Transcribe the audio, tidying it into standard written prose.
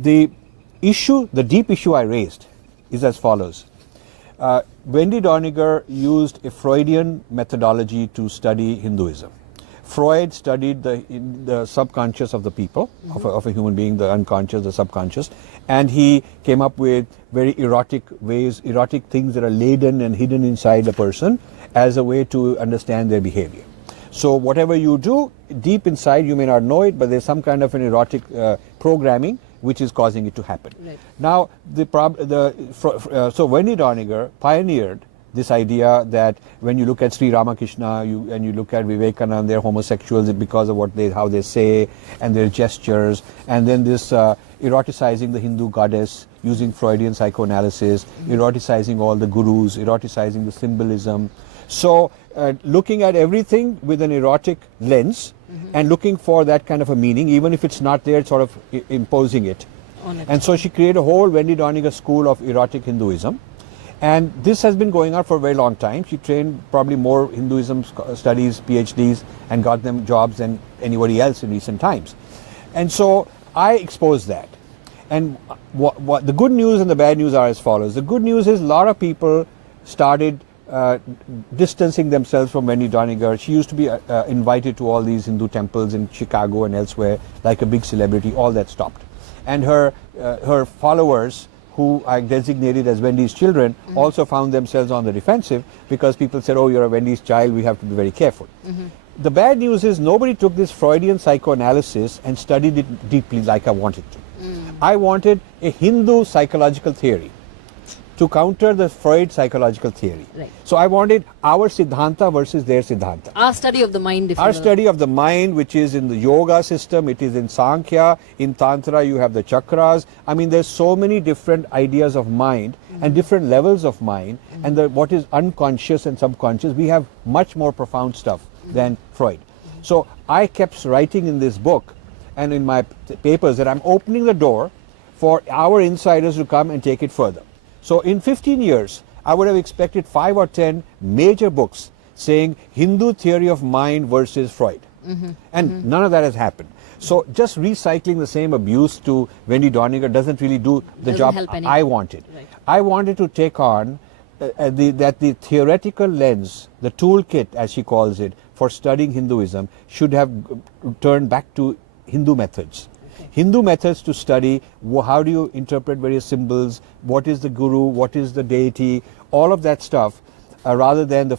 The deep issue I raised is as follows. Wendy Doniger used a Freudian methodology to study Hinduism. Freud studied the subconscious of the people, of a human being, the unconscious, the subconscious, and he came up with very erotic ways, erotic things that are laden and hidden inside a person as a way to understand their behavior. So whatever you do, deep inside you may not know it, but there's some kind of an erotic programming which is causing it to happen. Right. Now, so Wendy Doniger pioneered this idea that when you look at Sri Ramakrishna and you look at Vivekananda, they're homosexuals because of how they say and their gestures, and then this eroticizing the Hindu goddess using Freudian psychoanalysis, eroticizing all the gurus, eroticizing the symbolism. So looking at everything with an erotic lens and looking for that kind of a meaning, even if it's not there, sort of imposing it. And so she created a whole Wendy Doniger school of erotic Hinduism. And this has been going on for a very long time. She trained probably more Hinduism studies, PhDs, and got them jobs than anybody else in recent times. And so I exposed that. And what the good news and the bad news are as follows. The good news is a lot of people started distancing themselves from Wendy Doniger. She used to be invited to all these Hindu temples in Chicago and elsewhere like a big celebrity. All that stopped. And her followers, who I designated as Wendy's children, also found themselves on the defensive because people said, oh, you're a Wendy's child, we have to be very careful. The bad news is nobody took this Freudian psychoanalysis and studied it deeply like I wanted to. I wanted a Hindu psychological theory to counter the Freud psychological theory. Right. So I wanted our Siddhanta versus their Siddhanta. Our study of the mind. Our study of the mind, which is in the yoga system, it is in Sankhya, in Tantra you have the chakras. I mean, there's so many different ideas of mind and different levels of mind, and what is unconscious and subconscious, we have much more profound stuff than Freud. So I kept writing in this book and in my papers that I'm opening the door for our insiders to come and take it further. So in 15 years, I would have expected 5 or 10 major books saying Hindu theory of mind versus Freud. And none of that has happened. So just recycling the same abuse to Wendy Doniger doesn't really do the job I wanted. Right. I wanted to take on the theoretical lens, the toolkit as she calls it, for studying Hinduism should have turned back to Hindu methods. Hindu methods to study how do you interpret various symbols, what is the guru, what is the deity, all of that stuff, rather than the